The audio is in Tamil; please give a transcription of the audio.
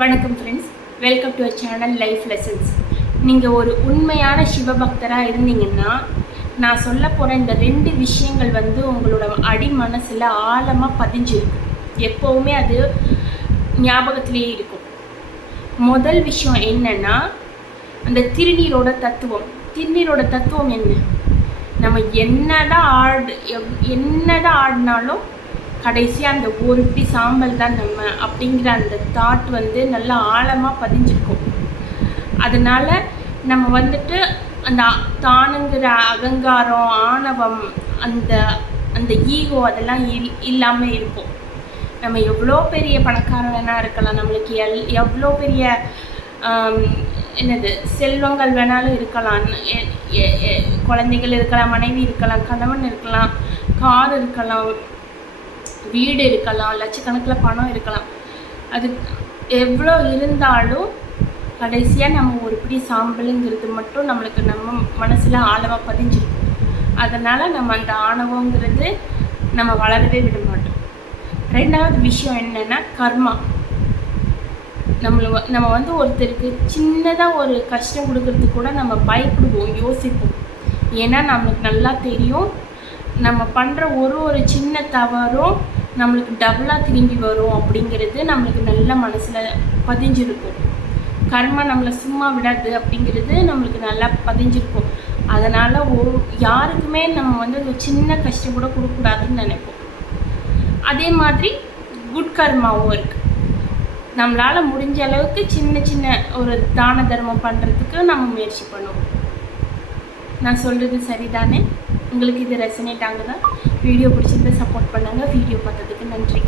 வணக்கம் friends welcome to channel life lessons நீங்கள் ஒரு உண்மையான சிவபக்தராக இருந்தீங்கன்னா நான் சொல்ல போகிற இந்த ரெண்டு விஷயங்கள் வந்து உங்களோட அடி மனசில் ஆழமாக பதிஞ்சிருக்கும் எப்போவுமே அது ஞாபகத்திலேயே இருக்கும். முதல் விஷயம் என்னென்னா அந்த திருநீரோட தத்துவம். திருநீரோட தத்துவம் என்ன? நம்ம என்னதான் ஆடு எவ் என்னதான் ஆடினாலும் கடைசியாக அந்த ஒரு இப்படி சாம்பல் தான் நம்ம அப்படிங்கிற அந்த தாட் வந்து நல்லா ஆழமாக பதிஞ்சிருக்கும். அதனால் நம்ம வந்துட்டு அந்த தானுங்கிற அகங்காரம் ஆணவம் அந்த அந்த ஈகோ அதெல்லாம் இல் இல்லாமல் இருக்கும். நம்ம எவ்வளோ பெரிய பணக்காரன் இருக்கலாம் நம்மளுக்கு எல் எவ்வளோ பெரிய என்னது செல்வங்கள் வேணாலும் இருக்கலாம். குழந்தைகள் இருக்கலாம் மனைவி இருக்கலாம் கணவன் இருக்கலாம் கார் இருக்கலாம் வீடு இருக்கலாம் லட்சக்கணக்கில் பணம் இருக்கலாம். அது எவ்வளோ இருந்தாலும் கடைசியாக நம்ம ஒரு பிடி சாம்பலுங்கிறது மட்டும் நம்மளுக்கு நம்ம மனசில் ஆழமாக பதிஞ்சிருக்கும். அதனால் நம்ம அந்த ஆணவங்கிறது நம்ம வளரவே விட மாட்டோம். ரெண்டாவது விஷயம் என்னென்னா கர்மா. நம்மள நம்ம வந்து ஒருத்தருக்கு சின்னதாக ஒரு கஷ்டம் கொடுக்கறதுக்கு கூட நம்ம பயப்படுவோம் யோசிப்போம். ஏன்னா நம்மளுக்கு நல்லா தெரியும் நம்ம பண்ணுற ஒரு ஒரு சின்ன தவறும் நம்மளுக்கு டபுளாக திரும்பி வரும் அப்படிங்கிறது நம்மளுக்கு நல்ல மனசில் பதிஞ்சிருக்கும். கர்மா நம்மளை சும்மா விடாது அப்படிங்கிறது நம்மளுக்கு நல்லா பதிஞ்சிருக்கும். அதனால் ஒரு யாருக்குமே நம்ம வந்து ஒரு சின்ன கஷ்டம் கூட கொடுக்கக்கூடாதுன்னு நினைப்போம். அதே மாதிரி குட் கர்மாவும் இருக்குது நம்மளால் முடிஞ்ச அளவுக்கு சின்ன சின்ன ஒரு தான தர்மம் பண்ணுறதுக்கு நம்ம முயற்சி பண்ணுவோம். நான் சொல்கிறது சரிதானே? உங்களுக்கு இது ரெசனேட் ஆகுதா? வீடியோ பிடிச்சிருந்தா சப்போர்ட் பண்ணுங்கள் வீடியோ பார்த்ததுக்கு நன்றி.